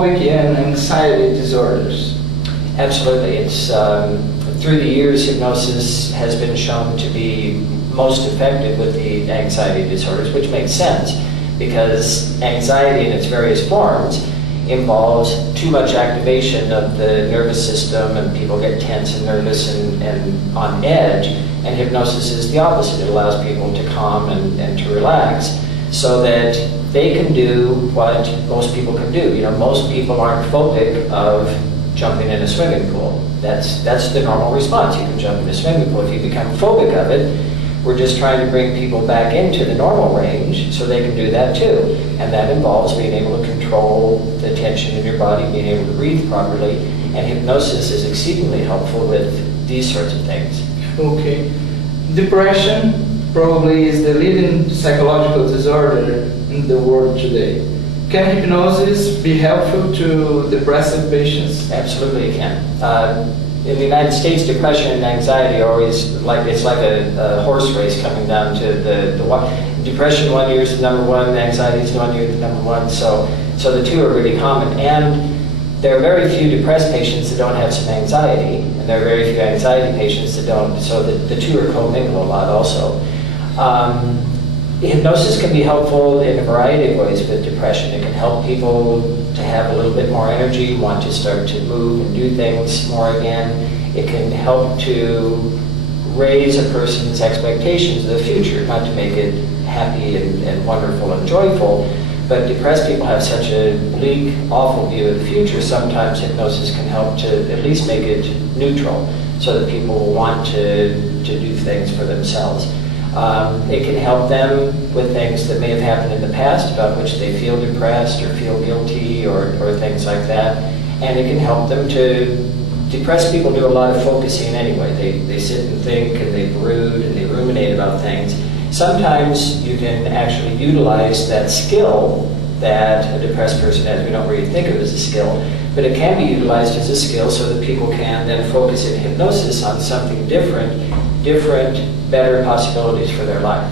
phobic and anxiety disorders? Absolutely. It's through the years, hypnosis has been shown to be most effective with the anxiety disorders, which makes sense because anxiety in its various forms involves too much activation of the nervous system, and people get tense and nervous and on edge. And hypnosis is the opposite. It allows people to calm and to relax so that they can do what most people can do. You know, most people aren't phobic of jumping in a swimming pool. That's the normal response. You can jump in a swimming pool. If you become phobic of it, we're just trying to bring people back into the normal range so they can do that too. And that involves being able to control the tension in your body, being able to breathe properly. And hypnosis is exceedingly helpful with these sorts of things. Okay. Depression probably is the leading psychological disorder in the world today. Can hypnosis be helpful to depressive patients? Absolutely it can. In the United States, depression and anxiety are always like, it's like a horse race coming down to the one. Depression 1 year is the number one, anxiety is 1 year the number one, so the two are really common. And there are very few depressed patients that don't have some anxiety, and there are very few anxiety patients that don't, so the two are commingled a lot also. Hypnosis can be helpful in a variety of ways with depression. It can help people to have a little bit more energy, want to start to move and do things more again. It can help to raise a person's expectations of the future, not to make it happy and wonderful and joyful, but depressed people have such a bleak, awful view of the future. Sometimes hypnosis can help to at least make it neutral so that people will want to do things for themselves. It can help them with things that may have happened in the past about which they feel depressed or feel guilty or things like that. And it can help them to, depressed people do a lot of focusing anyway. They sit and think and they brood and they ruminate about things. Sometimes you can actually utilize that skill that a depressed person has. We don't really think of it as a skill, but it can be utilized as a skill so that people can then focus in hypnosis on something different, better possibilities for their life.